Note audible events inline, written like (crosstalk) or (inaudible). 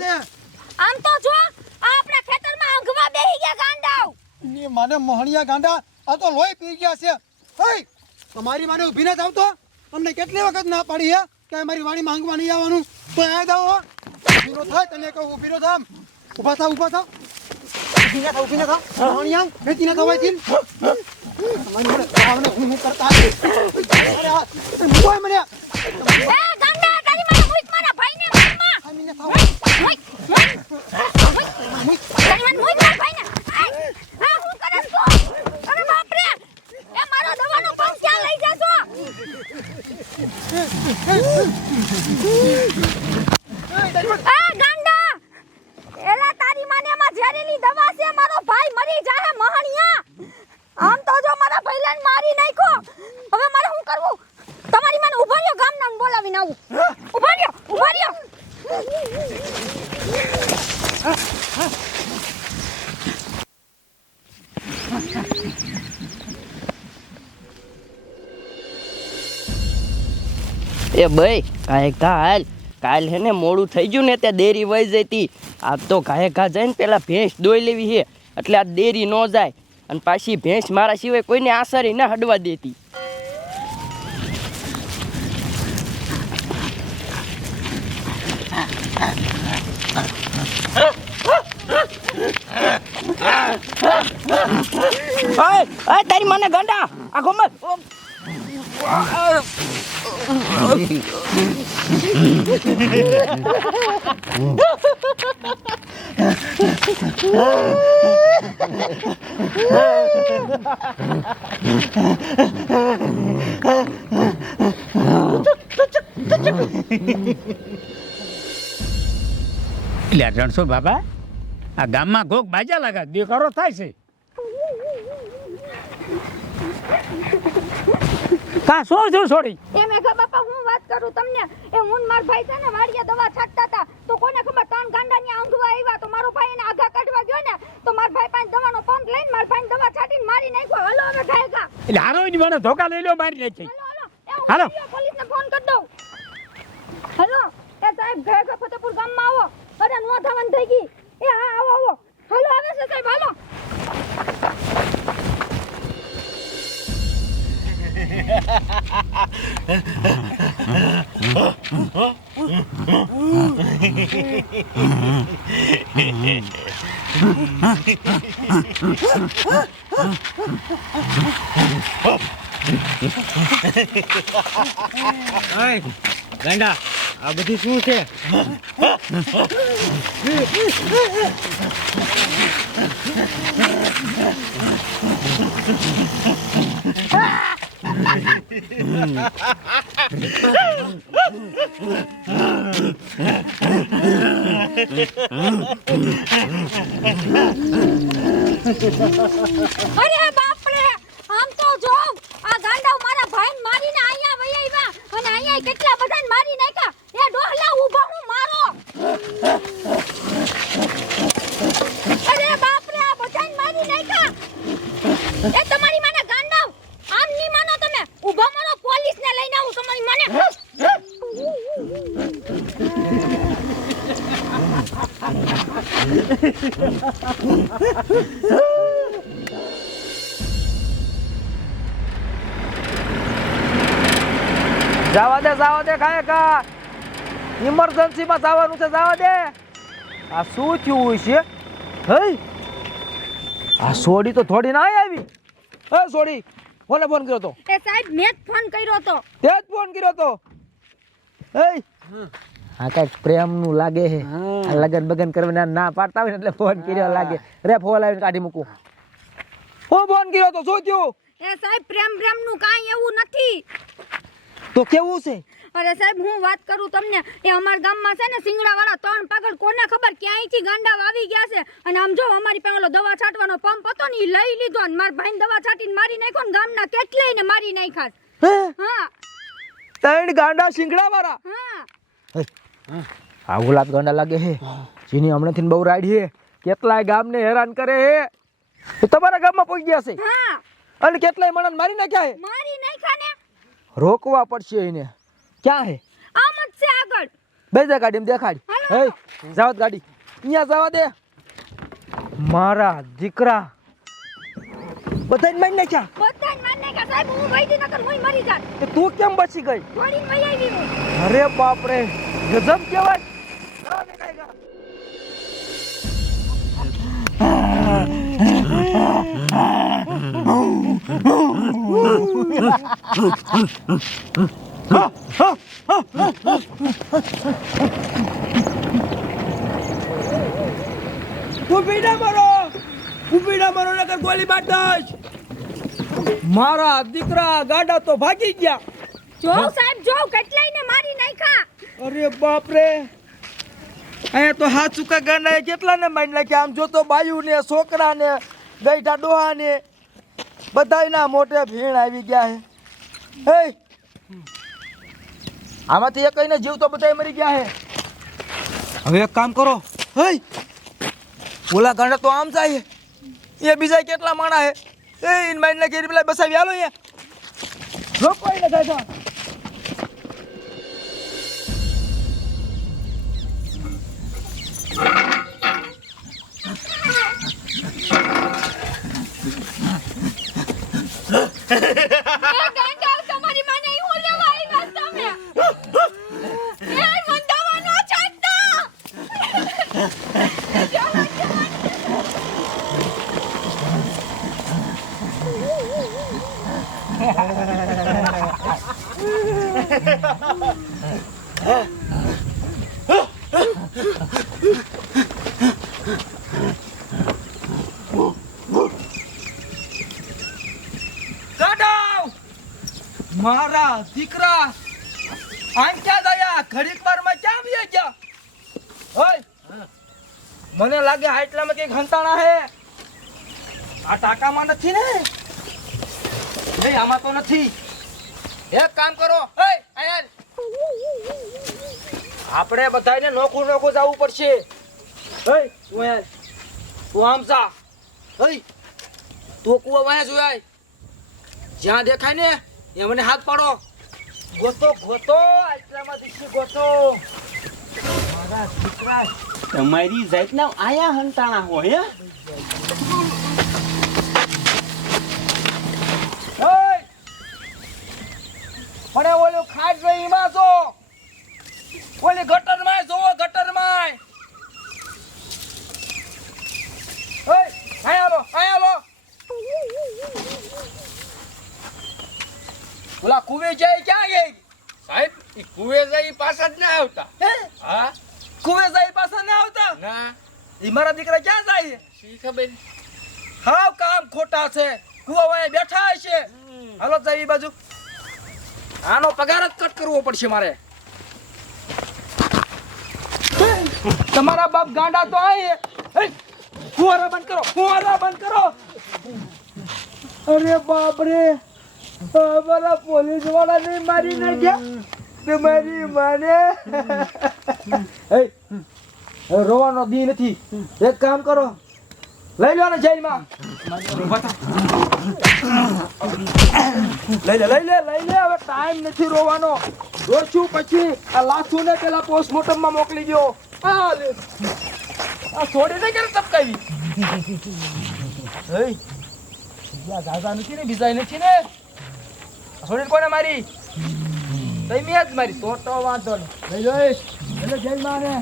છે. આમ તો જો આપણા ખેતરમાં અંગવા બેહી ગયા ગાંડાવ ને મને મોહણિયા ગાંડા આ તો લોહી પી ગયા છે. હઈ તમારી માને ઊભી ન થાવ તો અમને કેટલી વખત ના પાડી હે કે અમારી વાણી માંગવા નહીં આવવાનું? તો આ દાવો ઊભી નો થાય તને કહું ઉભીરો નો થામ ઊભા થા ઊભા થા ઊભી ના થા ઊભી ના થા મોહણિયા ખેતી ના થવાયથી તમારી મને હું કરતા અરે મને મુઈત તારી મને મુઈત મારા ભાઈને આ હું કરસ તું અરે લઈ જાશો આ ગાંડા એલા તારી માને એમાં ઝેરીલી દવા છે મારો ભાઈ મરી જાહે મહણિયા આમ તો જો મારા ભઈલાને મારી નાખ્યો હવે મારે શું કરવું તમારી મને ઊભો રહ્યો ગામ નામ બોલાવીને આવું એ ભાઈ, કાંઈક તા હાલ કાલ હે ને મોડું થઈ ગયું ને ત્યાં દેરી વહી જતી. આ તો ઘાએ ઘા ને પેલા ભેંસ દોઈ લેવી છે. એટલે આ દેરી ન જાય. અને પાછી ભેંસ મારા સિવાય કોઈને આસરી ના હડવા દેતી. તારી મને ગંડા. આખો મત એટલે રણછોડ બાબા આ ગામમાં ઘોક બાજા લાગા દેખાડો થાય છે. કા શું શું છોડી? એ મેઘા બાપા હું વાત કરું તમને? એ હું ને માર ભાઈ છે ને વાડિયા દવા છાંટતા હતા. તો કોને ખબર ત્રણ ગાંડાની આંગવા આવ્યા તો મારો ભાઈ એને આગા કાઢવા ગયો ને તો માર ભાઈ પાસે દવાનો પંપ લઈને માર ભાઈ દવા છાંટીને મારી નાખ્યો. હલો હવે ઘાય એટલે હારો ની મને ધોકા લઈ લો મારી નાખી. હલો હલો એ હું ફોન કરી દઉં. હલો એ સાહેબ ઘાય ઘા ફતેપુર ગામમાં આવો. અરે નો થવાન થઈ ગઈ. એ હા આવો આવો. હલો આવે છે સાહેબ હાલો. ગાંડા આ બધું શું છે? અરે બાપ રે આમ તો જો આ ગાંડા મારા ભાઈને મારીને અહીંયા વઈ આવ્યા અને અહીંયા કેટલા બધાને મારી નાખ્યા એ ડોહલા ઊભા હું મારો અરે બાપ રે આ બધાને મારી નાખ્યા એ તમારી માને ગાંડા આમ ની માનો તમે ઊભા મારો પોલીસને લઈને આવું તમારી માને જવા દે જવા દે કાંઈ કા ઇમરજન્સીમાં જવાનું છે જવા દે આ શું થયું હોય છે હે આ સોડી તો થોડી ના આવી હે સોડી કોને ફોન કર્યો તો એ સાહેબ મેં જ ફોન કર્યો તો તે જ ફોન કર્યો તો હે હા કંઈક પ્રેમનું લાગે છે લગન બગન કરવાના ના પાડતા હોય ને એટલે ફોન કર્યો લાગે. રે ફોન આવીને કાઢી મૂકું. હું ફોન કર્યો તો શું થયું? એ સાહેબ પ્રેમ પ્રેમનું કાંઈ એવું નથી. તો કેવું છે? અરે સાહેબ હું વાત કરું તમને. એ અમારા ગામમાં છે ને સિંગડા વાળા ત્રણ પાગલ કોને ખબર ક્યાંયથી ગાંડા વાવી ગયા છે? અને આમ જો અમારી પાસે ઓલો દવા છાંટવાનો પંપ હતો ને એ લઈ લીધો અને મારા ભાઈને દવા છાંટીને મારી નાખ્યો ને ગામના કેટલાય ને મારી નાખ્યા હા? ત્રણ ગાંડા શિંગડા વાળા હા આ ગુલાબ ગાંડા લાગે છે જેની હમણાંથી બહુ રાઈડ છે કેટલાય ગામને હેરાન કરે છે તમારા ગામમાં પહોંચી ગયા છે. અને કેટલાય માણસ મારી નાખ્યા છે મારી નાખ્યા ને? રોકવા પડશે એને. ક્યાં હે? આમ જ છે આગળ. બે ગાડી દેખાડ. હે જાવ ગાડી. અહીંયા જવા દે. મારા દીકરા બધાને મારી નાખ્યા. બધાને મારી નાખ્યા. સાહેબ હું વૈદી નકર હું મરી જાત તું કેમ બચી ગઈ? દોડીને વઈ આવી હું. અરે બાપ રે ગજબ કહેવાય. ઉભીડા મારો. ઉભીડા મારો નગર ગોલી મારા દીકરા ગાડા તો ભાગી ગયા. જો સાહેબ જો કેટલાયને મારી નાખ્યા. અરે બાપ રે અહીંયા તો હાથ સુકા ગાંડા કેટલા ને મારી નાખ્યા? આમ જોતો બાયુ ને છોકરા ને ગઈઠા ડોહા ને બધાયના મોટે ભીણ આવી ગયા હે. હે! આમાંથી એક ને જીવ તો બધાય મરી ગયા હે. હવે એક કામ કરો. હે! ઓલા ગાંડા તો આમ જાય એ બીજા કેટલા માણા હે? એ ઇન મારી નાખી પેલા બસાવી હાલો અહીંયા. રોકો એને થાય એ ગાંડા તમારી માને હું લેવા આવ્યા તમે એ મંદાવાનો છાંટતા દાદાવ મારા દીકરા, આમ ક્યાં ગયા ઘડીક વારમાં ક્યાં આવી ગયા? ઓય, મને લાગે આટલામાં કંઈક હંતાણા હે. આ ટાકામાં નથી ને? નહીં, આમાં તો નથી. એક કામ કરો. ઓય આપણે બધાને નોખું નોખું જવું પડશે. ઓય, તું આમ જા. ઓય તું કુવા વાયા જોયા. જ્યાં દેખાય ને એ મને હાથ પાડો. ગોતો ગોતો આટલામાં દીકરી ગોતો. તમારી જાતના આયા હંતાણા હોય હે ઓય! મને ઓલું ખાટ રહી માં જો ઓલી ગટરમાં જોવો ગટરમાં ઓય આય આલો આય આલો ઓલા કુવે જાય ક્યાં ગઈ સાહેબ ઈ કુવે જાય પાછા જ ના આવતા. હે? હા? કુવે જાય પાછા ના આવતા? ના. ઈ મારા દીકરા ક્યાં જાય? શી ખબર? હાવ કામ ખોટા છે. કુવા વાય બેઠા છે. હાલો જાય ઈ બાજુ. આનો પગાર જ કટ કરવો પડશે મારે. તમારા બાપ ગાંડા તો આય હે? ફુવારા બંધ કરો ફુવારા બંધ કરો. અરે બાપ રે. અમારા પોલીસવાળા ને મારી નાખ્યા તમારી માને હે રોવાનો દી નથી. એક કામ કરો. લઈ લો ને જેલમાં. લઈ લે લઈ લે લઈ લે. હવે ટાઈમ નથી રોવાનો. રોશું પછી આ લાસુ ને પેલા પોસ્ટમોર્ટમમાં મોકલી દો આ (laughs) આ છોડી દે કે ટપકાવી હે? બીજા દાદા નથી ને બીજા નથી ને. છોડી કોને મારી? તઈ મેં જ મારી તો તો વાંધો નહીં. જેલમાં ને